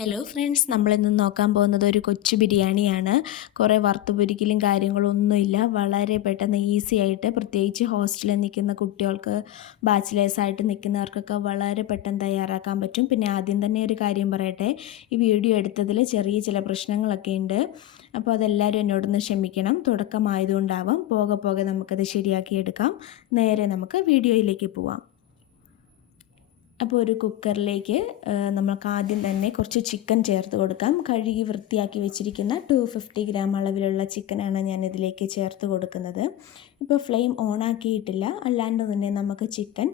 Hello friends, നമ്മളിന്ന് നോക്കാൻ പോകുന്നത് ഒരു കൊച്ചു ബിരിയാണിയാണ്. കുറേ വറുത്ത് പൊരിക്കലും കാര്യങ്ങളൊന്നുമില്ല. വളരെ പെട്ടെന്ന് ഈസി ആയിട്ട്, പ്രത്യേകിച്ച് ഹോസ്റ്റലിൽ നിൽക്കുന്ന കുട്ടികൾക്ക്, ബാച്ചിലേഴ്സായിട്ട് നിൽക്കുന്നവർക്കൊക്കെ വളരെ പെട്ടെന്ന് തയ്യാറാക്കാൻ പറ്റും. പിന്നെ ആദ്യം തന്നെ ഒരു കാര്യം പറയട്ടെ, ഈ വീഡിയോ എടുത്തതിൽ ചെറിയ ചില പ്രശ്നങ്ങളൊക്കെ ഉണ്ട്. അപ്പോൾ അതെല്ലാവരും എന്നോടൊന്ന് ക്ഷമിക്കണം. തുടക്കമായതുകൊണ്ടാവാം. പോകെ പോകെ നമുക്കത് ശരിയാക്കിയെടുക്കാം. നേരെ നമുക്ക് വീഡിയോയിലേക്ക് പോവാം. അപ്പോൾ ഒരു കുക്കറിലേക്ക് നമുക്ക് ആദ്യം തന്നെ കുറച്ച് ചിക്കൻ ചേർത്ത് കൊടുക്കാം. കഴുകി വൃത്തിയാക്കി വെച്ചിരിക്കുന്ന 250 ഗ്രാം അളവിലുള്ള ചിക്കനാണ് ഞാൻ ഇതിലേക്ക് ചേർത്ത് കൊടുക്കുന്നത്. ഇപ്പോൾ ഫ്ലെയിം ഓൺ ആക്കിയിട്ടില്ല, അല്ലാണ്ട് തന്നെ നമുക്ക് ചിക്കൻ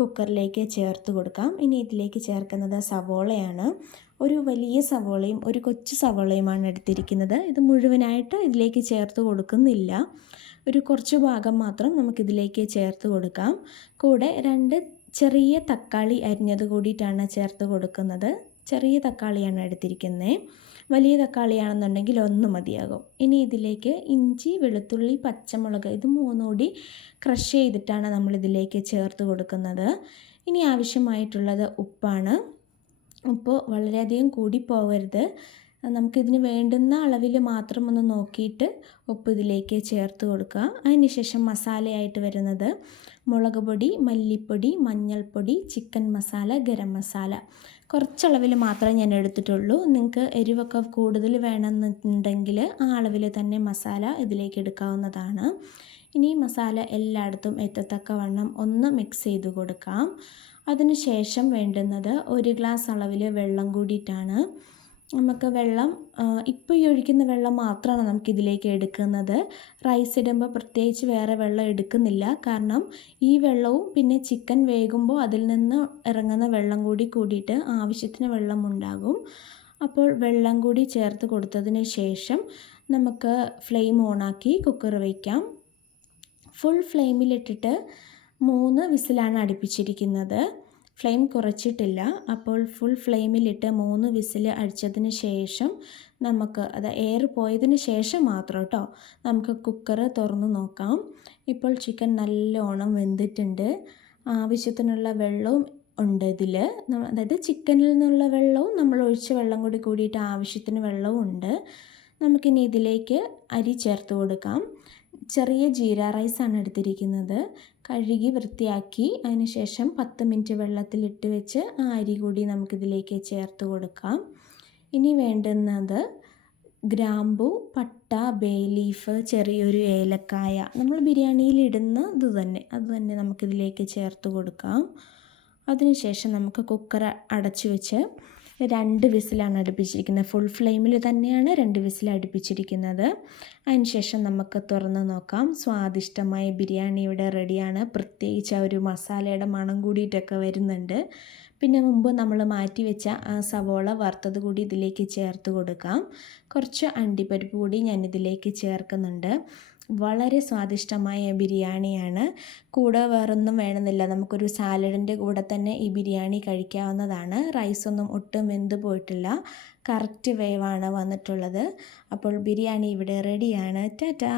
കുക്കറിലേക്ക് ചേർത്ത് കൊടുക്കാം. ഇനി ഇതിലേക്ക് ചേർക്കുന്നത് സവോളയാണ്. ഒരു വലിയ സവോളയും ഒരു കൊച്ചു സവോളയുമാണ് എടുത്തിരിക്കുന്നത്. ഇത് മുഴുവനായിട്ട് ഇതിലേക്ക് ചേർത്ത് കൊടുക്കുന്നില്ല, ഒരു കുറച്ച് ഭാഗം മാത്രം നമുക്കിതിലേക്ക് ചേർത്ത് കൊടുക്കാം. കൂടെ 2 ചെറിയ തക്കാളി അരിഞ്ഞത് കൂടിയിട്ടാണ് ചേർത്ത് കൊടുക്കുന്നത്. ചെറിയ തക്കാളിയാണ് എടുത്തിരിക്കുന്നത്. വലിയ തക്കാളിയാണെന്നുണ്ടെങ്കിൽ 1 മതിയാകും. ഇനി ഇതിലേക്ക് ഇഞ്ചി, വെളുത്തുള്ളി, പച്ചമുളക് ഇത് 3 കൂടി ക്രഷ് ചെയ്തിട്ടാണ് നമ്മളിതിലേക്ക് ചേർത്ത് കൊടുക്കുന്നത്. ഇനി ആവശ്യമായിട്ടുള്ളത് ഉപ്പാണ്. ഉപ്പ് വളരെയധികം കൂടി പോകരുത്. നമുക്കിതിന് വേണ്ടുന്ന അളവിൽ മാത്രം ഒന്ന് നോക്കിയിട്ട് ഉപ്പ് ഇതിലേക്ക് ചേർത്ത് കൊടുക്കുക. അതിനുശേഷം മസാലയായിട്ട് വരുന്നത് മുളക് പൊടി, മല്ലിപ്പൊടി, മഞ്ഞൾപ്പൊടി, ചിക്കൻ മസാല, ഗരം മസാല. കുറച്ചളവിൽ മാത്രമേ ഞാൻ എടുത്തിട്ടുള്ളൂ. നിങ്ങൾക്ക് എരിവൊക്കെ കൂടുതൽ വേണമെന്നുണ്ടെങ്കിൽ ആ അളവിൽ തന്നെ മസാല ഇതിലേക്ക് എടുക്കാവുന്നതാണ്. ഇനി മസാല എല്ലായിടത്തും എത്തത്തക്കവണ്ണം ഒന്ന് മിക്സ് ചെയ്ത് കൊടുക്കാം. അതിനുശേഷം വേണ്ടുന്നത് 1 ഗ്ലാസ് അളവിൽ വെള്ളം കൂടിയിട്ടാണ്. നമുക്ക് വെള്ളം ഇപ്പോൾ ഈ ഒഴിക്കുന്ന വെള്ളം മാത്രമാണ് നമുക്കിതിലേക്ക് എടുക്കുന്നത്. റൈസ് ഇടുമ്പോൾ പ്രത്യേകിച്ച് വേറെ വെള്ളം എടുക്കുന്നില്ല. കാരണം ഈ വെള്ളവും പിന്നെ ചിക്കൻ വേകുമ്പോൾ അതിൽ നിന്ന് ഇറങ്ങുന്ന വെള്ളം കൂടി കൂടിയിട്ട് ആവശ്യത്തിന് വെള്ളം ഉണ്ടാകും. അപ്പോൾ വെള്ളം കൂടി ചേർത്ത് കൊടുത്തതിന് ശേഷം നമുക്ക് ഫ്ലെയിം ഓണാക്കി കുക്കർ വയ്ക്കാം. ഫുൾ ഫ്ലെയിമിലിട്ടിട്ട് 3 വിസിലാണ് അടുപ്പിച്ചിരിക്കുന്നത്. ഫ്ലെയിം കുറച്ചിട്ടില്ല. അപ്പോൾ ഫുൾ ഫ്ലെയിമിലിട്ട് 3 വിസിൽ അടിച്ചതിന് ശേഷം നമുക്ക് എയർ പോയതിന് ശേഷം മാത്രം കേട്ടോ നമുക്ക് കുക്കർ തുറന്ന് നോക്കാം. ഇപ്പോൾ ചിക്കൻ നല്ലോണം വെന്തിട്ടുണ്ട്. ആവശ്യത്തിനുള്ള വെള്ളവും ഉണ്ട് ഇതിൽ. അതായത് ചിക്കനിൽ നിന്നുള്ള വെള്ളവും നമ്മൾ ഒഴിച്ച വെള്ളം കൂടി കൂടിയിട്ട് ആവശ്യത്തിന് വെള്ളവും ഉണ്ട്. നമുക്കിനി ഇതിലേക്ക് അരി ചേർത്ത് കൊടുക്കാം. ചെറിയ ജീര റൈസാണ് എടുത്തിരിക്കുന്നത്. കഴുകി വൃത്തിയാക്കി അതിനുശേഷം 10 മിനിറ്റ് വെള്ളത്തിലിട്ട് വെച്ച് ആ അരി കൂടി നമുക്കിതിലേക്ക് ചേർത്ത് കൊടുക്കാം. ഇനി വേണ്ടുന്നത് ഗ്രാമ്പു, പട്ട, ബേ ലീഫ്, ചെറിയൊരു ഏലക്കായ, നമ്മൾ ബിരിയാണിയിൽ ഇടുന്നത് തന്നെ അത് തന്നെ നമുക്കിതിലേക്ക് ചേർത്ത് കൊടുക്കാം. അതിനുശേഷം നമുക്ക് കുക്കർ അടച്ചു വെച്ച് 2 വിസിലാണ് അടുപ്പിച്ചിരിക്കുന്നത്. ഫുൾ ഫ്ലെയിമിൽ തന്നെയാണ് 2 വിസിൽ അടുപ്പിച്ചിരിക്കുന്നത്. അതിനുശേഷം നമുക്ക് തുറന്ന് നോക്കാം. സ്വാദിഷ്ടമായ ബിരിയാണി ഇവിടെ റെഡിയാണ്. പ്രത്യേകിച്ച് ആ ഒരു മസാലയുടെ മണം കൂടിയിട്ടൊക്കെ വരുന്നുണ്ട്. പിന്നെ മുമ്പ് നമ്മൾ മാറ്റി വെച്ച ആ സവോള വറുത്തത് കൂടി ഇതിലേക്ക് ചേർത്ത് കൊടുക്കാം. കുറച്ച് അണ്ടിപ്പരിപ്പ് കൂടി ഞാൻ ഇതിലേക്ക് ചേർക്കുന്നുണ്ട്. വളരെ സ്വാദിഷ്ടമായ ബിരിയാണിയാണ്. കൂടെ വേറൊന്നും വേണമെന്നില്ല. നമുക്കൊരു സാലഡിൻ്റെ കൂടെ തന്നെ ഈ ബിരിയാണി കഴിക്കാവുന്നതാണ്. റൈസൊന്നും ഒട്ടും വെന്ത് പോയിട്ടില്ല. കറക്റ്റ് വേവാണ് വന്നിട്ടുള്ളത്. അപ്പോൾ ബിരിയാണി ഇവിടെ റെഡിയാണ്. ടാറ്റാ.